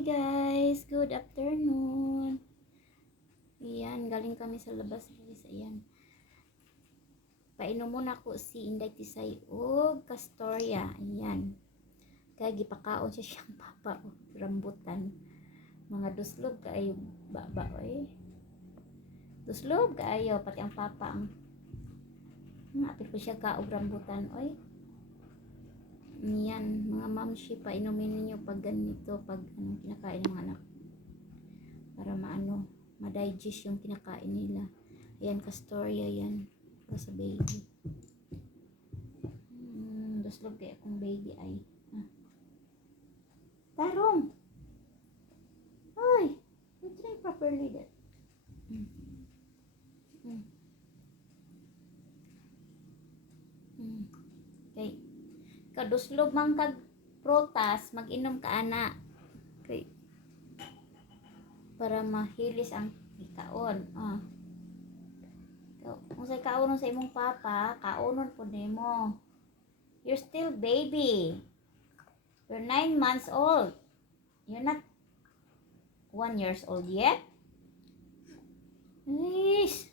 Guys, good afternoon. Ayan, galing kami sa labas guys. Ayan. Painom muna ko si Inday Tisay o Castoria. Ayan. Kaya gipakaon siya siyang papa o rambutan. Mga duslog kaayo baba oy. Duslog kaayo pati ang papa ang Napit ko siya kaog rambutan oy. Yan, mga mamshi, painumin ninyo pag ganito, pag anong kinakain ng anak. Para maano, ma-digest yung kinakain nila. Ayan, Castoria yan. Para sa baby. Hmm, daslog kaya akong baby ay. Ah. Tarong! Ay! Try properly that. Hmm. Hmm. Hmm. Okay kaduslog man kag protas mag-inom ka ana. Kay para mahilis ang ikaon ah. So, kung sa kaunon sa imong papa kaunon po nimo. You're still baby. You're nine months old. You're not one years old yet? Is.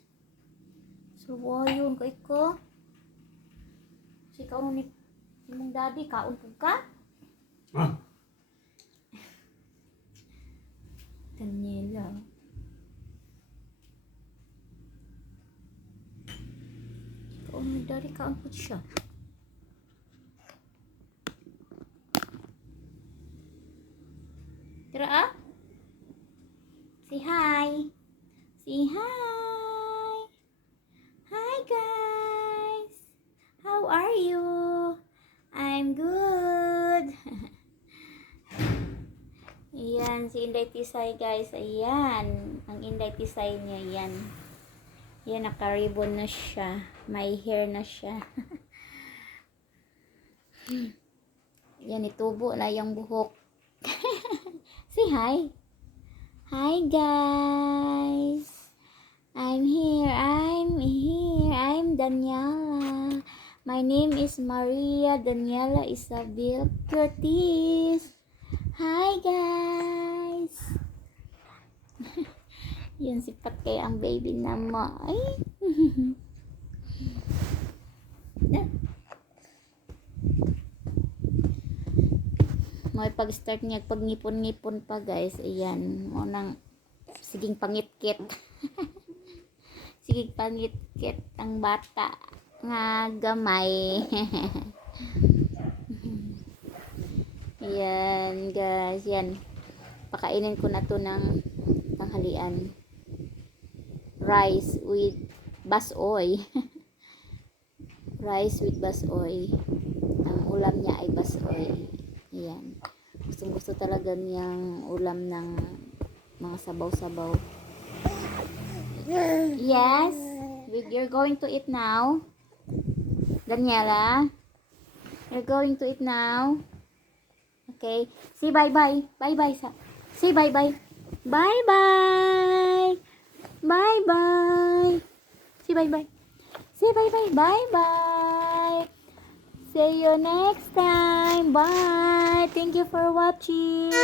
Surwayon kay ko. Si kaunon ni Imong daddy, kaon po ka? Ah. Daniela. Kaon ni daddy, kaon po siya. Tira ah. Say hi. Say hi. Hi guys. How are you? I'm good. Ayan, si Inday Tisay guys. Ayan. Ang Inday Tisay niya yan. Yan, naka-ribbon na siya. May hair na siya. yan, itubo na yung buhok. Say hi. Hi guys. I'm here. I'm here. I'm Daniela. My name is Maria Daniela Isabel Curtis. Hi guys! Yan sipat kaya ang baby na mo. Ay! Pag-start niya, pag ngipon-ngipon pa guys, ayan, mo nang siging pangitkit. siging pangitkit ang bata nga gamay. Yan, guys. Yan. Pakainin ko na to ng tanghalian. Rice with basoy. Rice with basoy. Ang ulam niya ay basoy. Yan. Gustong gusto talaga niyang ulam ng mga sabaw-sabaw. Yes. You're going to eat now. Daniela, you're going to eat now. Okay. Say bye-bye. Bye-bye. Sa Say bye-bye. Bye-bye. Bye-bye. Say bye-bye. Say bye-bye. Bye-bye. See you next time. Bye. Thank you for watching.